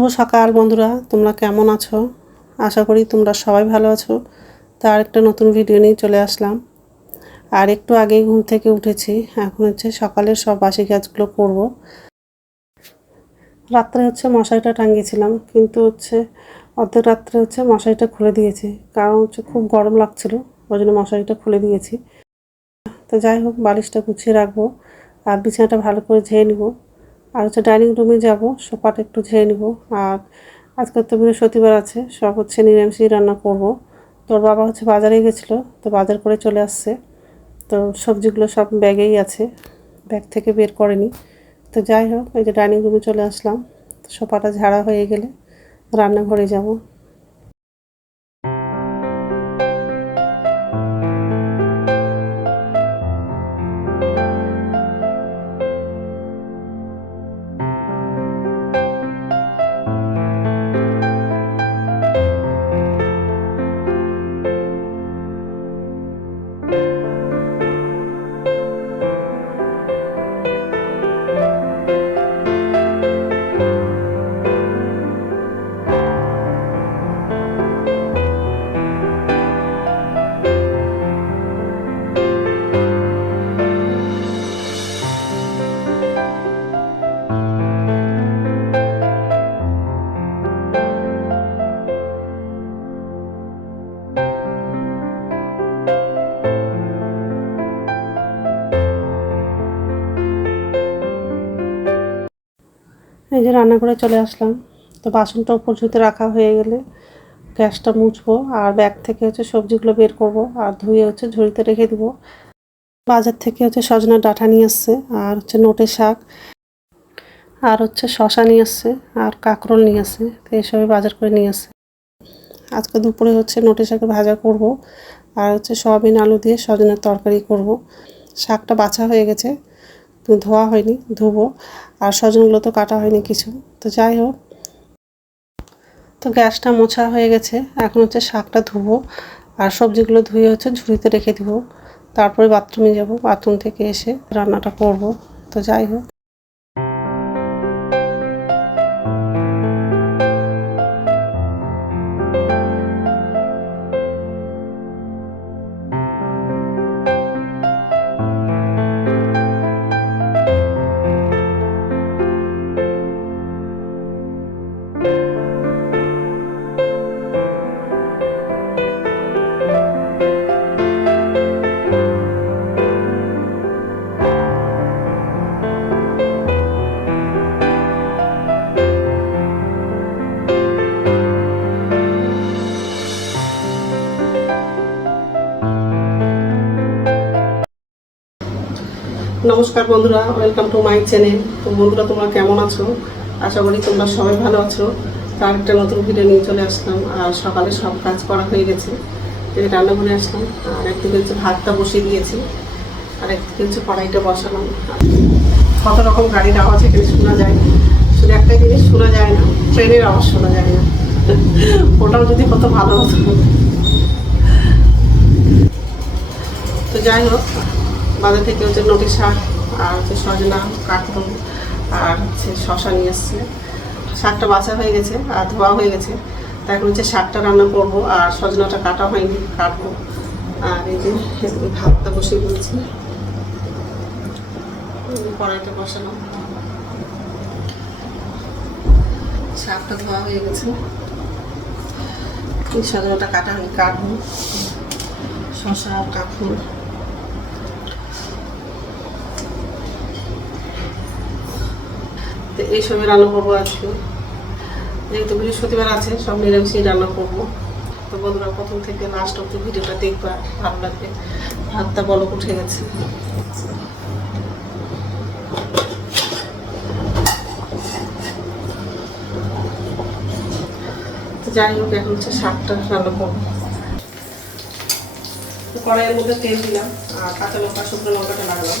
শুভ সকাল, বন্ধুরা। তোমরা কেমন আছো? আশা করি তোমরা সবাই ভালো আছো। তার একটা নতুন ভিডিও নিয়ে চলে আসলাম। আর একটু আগেই ঘুম থেকে উঠেছি। এখন হচ্ছে সকালের সব বাসি কাজগুলো করব। রাত্রে হচ্ছে মশারিটা টাঙিয়েছিলাম, কিন্তু হচ্ছে অর্ধেক রাত্রে হচ্ছে মশারিটা খুলে দিয়েছি। কারণ হচ্ছে খুব গরম লাগছিল, ওই জন্য মশারিটা খুলে দিয়েছি। তো যাই হোক, বালিশটা গুছিয়ে রাখব। আর বিছানাটা ভালো করে ঝেয়ে নিব। আর হচ্ছে ডাইনিং রুমে যাব, সোফাটা একটু ঝেয়ে নিব। আর আজকে তো বৃহস্পতিবার আছে, সব হচ্ছে নিরামিষই রান্না করব। তোর বাবা হচ্ছে বাজারে গেছিল, তো বাজার করে চলে আসছে। তো সবজিগুলো সব ব্যাগেই আছে, ব্যাগ থেকে বের করেনি। তো যাই হোক, এই যে ডাইনিং রুমে চলে আসলাম। সোফাটা ঝাড়া হয়ে গেলে রান্নাঘরে যাব। এই যে রান্নাঘরে চলে আসলাম। তো বাসনটা উপর ঝুঁতে রাখা হয়ে গেলে গ্যাসটা মুছবো আর ব্যাগ থেকে হচ্ছে সবজিগুলো বের করব আর ধুয়ে হচ্ছে ঝুড়িতে রেখে দিব। বাজার থেকে হচ্ছে সজনার ডাঁটা নিয়ে আসছে আর হচ্ছে নোটে শাক আর হচ্ছে শশা নিয়ে আসছে আর কাঁকরোল নিয়ে আসছে। তো এসবই বাজার করে নিয়ে আসছে। আজকে দুপুরে হচ্ছে নোটে শাকে ভাজা করব আর হচ্ছে সয়াবিন আলু দিয়ে সজনের তরকারি করব। শাকটা বাছা হয়ে গেছে। ধোয়া হয়নি, ধুবো। আর সজনগুলো তো কাটা হয়নি কিছু। তো যাই হোক, তো গ্যাসটা মোছা হয়ে গেছে। এখন হচ্ছে শাকটা ধুবো। আর সবজিগুলো ধুয়ে হচ্ছে ঝুড়িতে রেখে দেবো। তারপরে বাথরুমে যাব, বাথরুম থেকে এসে রান্নাটা করব। তো যাই হোক। নমস্কার বন্ধুরা ওয়েলকাম টু মাই চ্যানেল তো বন্ধুরা, তোমরা কেমন আছো? আশা করি তোমরা সবাই ভালো আছো। তার একটা নতুন ভিডিও নিয়ে চলে আসলাম। আর সকালে সব কাজ করা হয়ে গেছে। এই রান্নাঘরে আসলাম। আর একদিকে হচ্ছে ভাতটা বসিয়ে দিয়েছি। আর একদিকে হচ্ছে কড়াইটা বসালাম। কত রকম গাড়ির আওয়াজ এখানে শোনা যায়। শুধু একটা জিনিস, শোনা যায় না। ট্রেনের আওয়াজ শোনা যায় না। ওটাও যদি কত ভালো হতো। তো যাই হোক, বাজার থেকে হচ্ছে নটি শাক আর হচ্ছে সজনা কাঁকরোল আর হচ্ছে শশা নিয়ে এসছে। শাকটা বাছা হয়ে গেছে, আর ধোয়া হয়ে গেছে। তাই এখন হচ্ছে শাকটা রান্না করব, আর সজনাটা কাটা হয়নি, কাটবো। আর এই যে ভাতটা বসিয়ে দিয়েছি কড়াইটা বসানো শাকটা ধোয়া হয়ে গেছে। সজনাটা কাটা হয়নি, কাটবো। শশা কাঁকরোল তো এইসবই রান্না করব আজকে। যেহেতু বৃহস্পতিবার আছে, সব নিরামিষই রান্না করব। তো বন্ধুরা, প্রথম থেকে লাস্ট অব্দি ভিডিওটা দেখবা, ভালো লাগবে। ভাতটা বলক উঠে গেছে। যাই হোক, এখন হচ্ছে শাকটা রান্না করব। কড়াইয়ের মধ্যে তেল দিলাম, আর কাঁচা লঙ্কা, শুকনো লঙ্কাটা লাগলাম।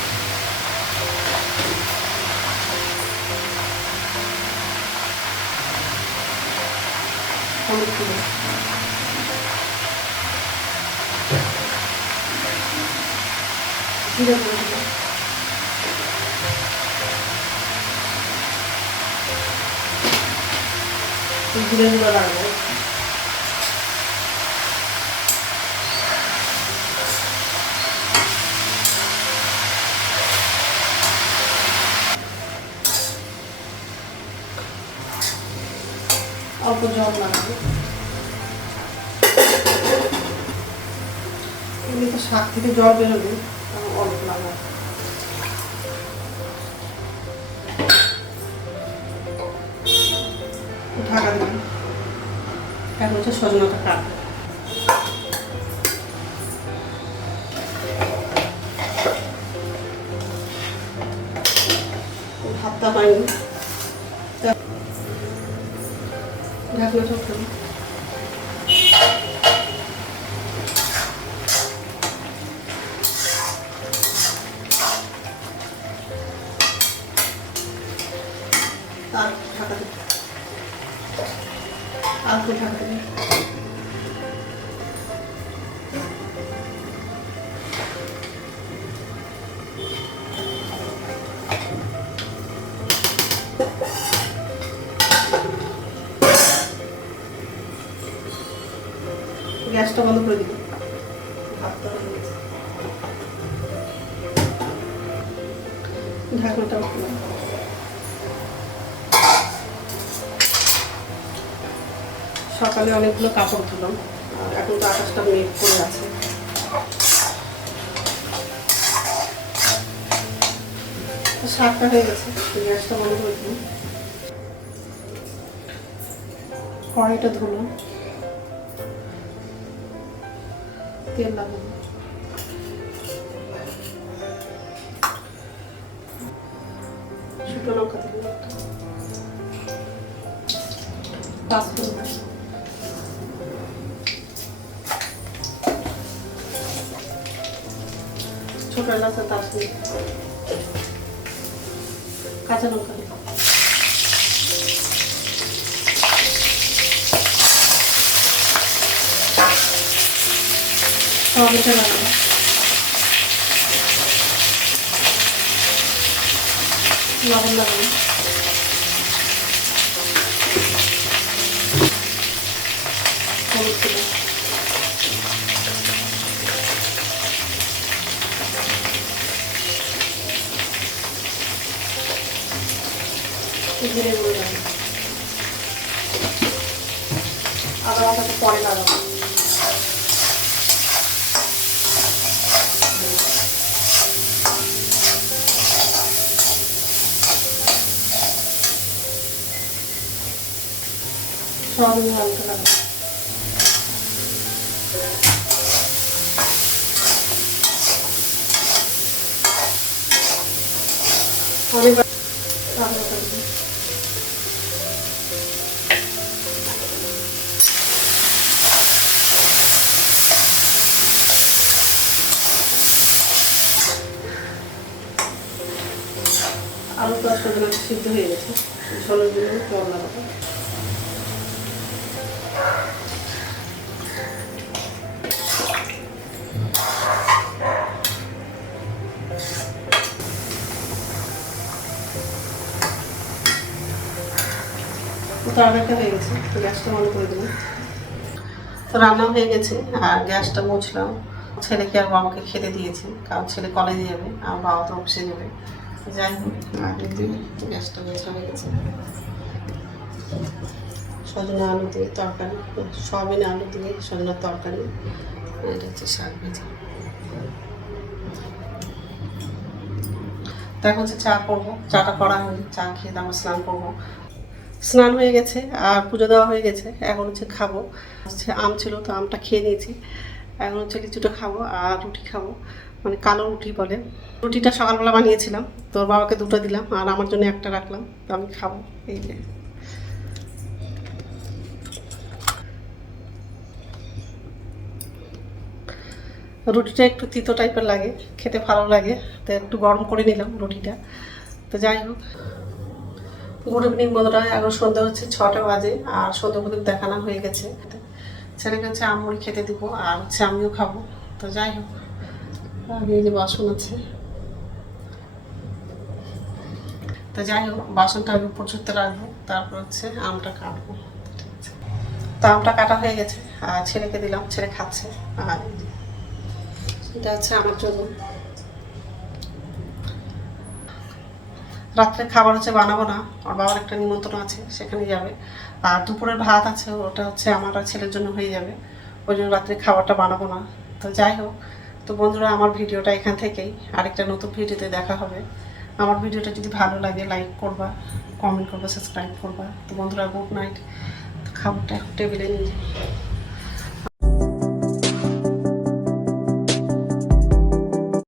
দিই শাকটা রাখব লবণ দিব হলুদ দিব জিরে গুঁড়ো দিব জিরে গুঁড়ো লাগবে অল্প জল লাগাবে এমনি তো শাক থেকে জল বেরোবে অল্প লাগাবে ঢাকা দিলাম এখন হচ্ছে সজনাটা কাটবে ভাতটা হয়নি ঢাকনাটা উঠাবো আর ঢাকা দেবো আর ঢাকা দেবো সকালে অনেকগুলো কাপড় ধুলাম এখন তো আকাশটা মেঘ করে আছে। শাকটা হয়ে গেছে, গ্যাসটা বন্ধ করে দিলাম। কড়াইটা ধুলাম। তেল লাগাবো। লঙ্কা পাঁচফোড়ন। ছোট এলাচ আর কাঁচা লঙ্কা টমেটো লাগাবো লবণ লাগাবো হলুদ জিরে গুঁড়ো লাগাবো আদা পরে লাগাবো। সয়াবিন হালকা লাগাবো অনেক রান্না করব। সিদ্ধ হয়ে গেছে। ঝোলের জন্য হয়ে গেছে গ্যাসটা বন্ধ করে দিলাম। তো রান্না হয়ে গেছে, আর গ্যাসটা মুছলাম। ছেলেকে আর বাবাকে খেতে দিয়েছি, কারণ ছেলে কলেজে যাবে, আর বাবা তো অফিসে যাবে। যাই হোক গ্যাসটা মোছা হয়ে গেছে। সজনে আলু দিয়ে তরকারি, সয়াবিন আলু দিয়ে সজনার তরকারি এটা হচ্ছে শাক ভেজা। তো হচ্ছে চা করব, চাটা করা হয়নি, চা খেয়ে তারপর স্নান করব। স্নান হয়ে গেছে আর পুজো দেওয়া হয়ে গেছে। এখন হচ্ছে খাব। হচ্ছে আম ছিল, তো আমটা খেয়ে নিয়েছি। এখন হচ্ছে লিচুটা খাব আর রুটি খাব। মানে কালো রুটি বলে। রুটিটা সকালবেলা বানিয়েছিলাম। তোর বাবাকে দুটো দিলাম আর আমার জন্য একটা রাখলাম। তো আমি খাব। এই যে। রুটিটা একটু তিতো টাইপের লাগে। খেতে ভালো লাগে। তো একটু গরম করে নিলাম রুটিটা। তো যাই হোক। গুড ইভিনিং বন্ধুরা, এখন সন্ধ্যা হচ্ছে ছটা বাজে আর সন্ধ্যা প্রদীপ দেখানো হয়ে গেছে। ছেলেকে হচ্ছে আমুড়ি খেতে দিব আর হচ্ছে আমিও খাব। তো যাই হোক এই যে বাসন আছে। তো যাই হোক, বাসনটা আমি উপর ঝুঁকতে রাখব তারপর হচ্ছে আমটা কাটবো। তো আমটা কাটা হয়ে গেছে, আর ছেলেকে দিলাম, ছেলে খাচ্ছে। আর এটা হচ্ছে আমার জন্য। রাত্রে খাবার হচ্ছে বানাবো না আর বাবার একটা নিমন্ত্রণ আছে, সেখানে যাবে। আর দুপুরের ভাত আছে, ওটা হচ্ছে আমার ছেলের জন্য হয়ে যাবে। ওই জন্য রাত্রে খাবারটা বানাবো না। তো যাই হোক, তো বন্ধুরা, আমার ভিডিওটা এখান থেকেই। আরেকটা নতুন ভিডিওতে দেখা হবে। আমার ভিডিওটা যদি ভালো লাগে লাইক করবা কমেন্ট করবা সাবস্ক্রাইব করবা। তো বন্ধুরা গুড নাইট খাবারটা টেবিলে নিয়ে।